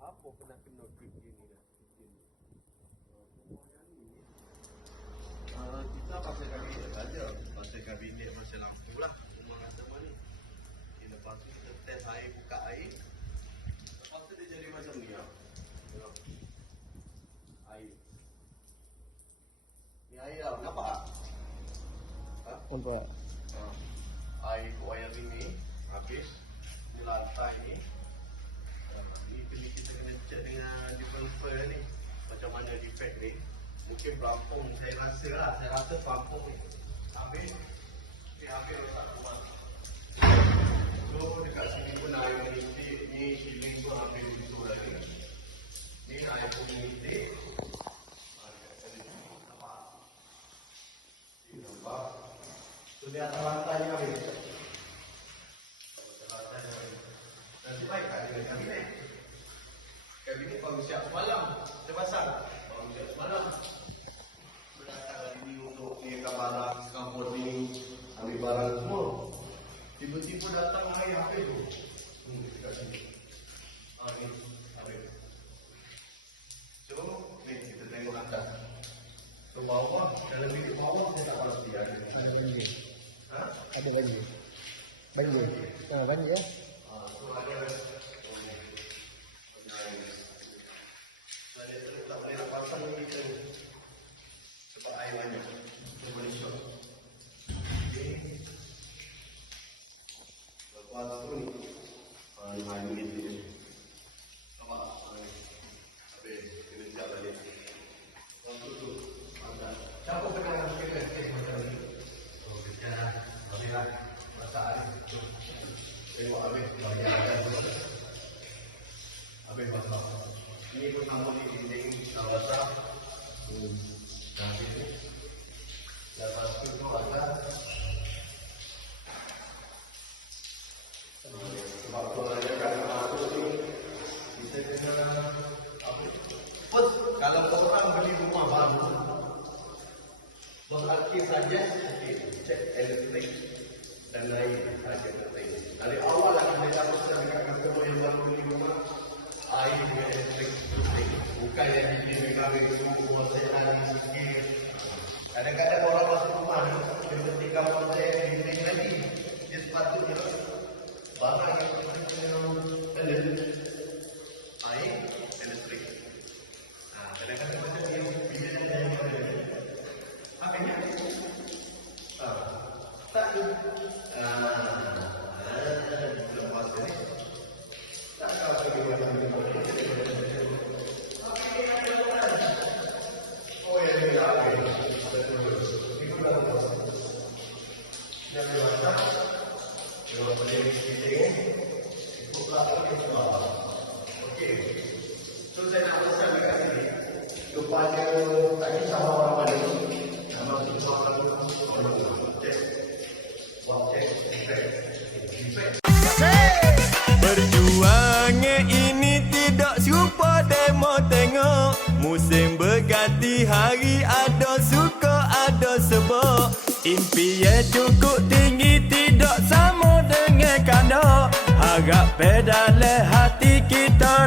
Apa pernah kena grip gini dah? Kita pasal kabinet saja. Pasal kabinet, pasal lampu lah. Rumah macam mana. Okay, lepas tu kita test air, buka air. Lepas tu dia jadi macam ni lah. Tengok. Air. Ni air lah. Nampak tak? Ha? Nampak. Air wiring ni habis. Ni lantai ni. Ni kita kena check dengan developer ni. Macam mana defect ni. Mungkin pelampung saya rasa lah. Saya rasa pelampung ni habis. Ni habis rosak rumah. So dekat sini pun air menitik. Ni ceiling pun habis begitu lagi. Ni air pun menitik. Nampak? So di atas lantai ni habis. Nanti baik kan dengan kabinet. Kabinet baru siap semalam. Saya pasang. Baru siap semalam. Berdatang hari ni untuk niaga barang, kampur ni, ambil barang semua. Tiba-tiba datang air habis tu. Dekat sini. Ni, habis. So, ni kita tengok atas. Ke bawah, dalam bilik bawah saya tak pasti ada. Ada banjir. Ha? Ada banjir. Banjir. Banjir ya. So ada saya terus tak boleh nak pasang ni kita sebab air banyak. Kita boleh shot. Okay. Lepas tu ni ni main gitu je. Nampak? Habis kena siap balik. Lepas tu ada. Siapa pernah kena test macam ni? Oh, bicara. Habis lah. Masak hari. Tengok habis. Habis basah. Ini pun sama di dinding dah basah. Dah habis ni. Lepas tu ada. Sebab tu ada kat rumah tu ni. Kita kena apa? First, kalau orang beli rumah baru, berhakir saja, cek elektrik dan lain saja penting. Dari awal lah kita dah pasal dekat customer yang baru beli rumah, air dengan elektrik penting. Bukan yang dia kami semua sehat sikit. Kadang-kadang orang masuk rumah dia ketika proses dinding lagi, dia sepatutnya barang yang ada air, elektrik. Kadang-kadang macam dia bila dia yang ada akhirnya tak tu lepas ni tak tahu bagaimana oh ya dia ada itu dah lepas yang dewasa yang boleh kita itu pelakon yang semua okey so saya nak pesan dekat sini kepada tadi sama orang mana nama kita Perjuangan ini tidak serupa demo tengok. Musim berganti hari, ada suka ada sebab. Impian cukup tinggi tidak sama dengan kanda. Harap pedal hati kita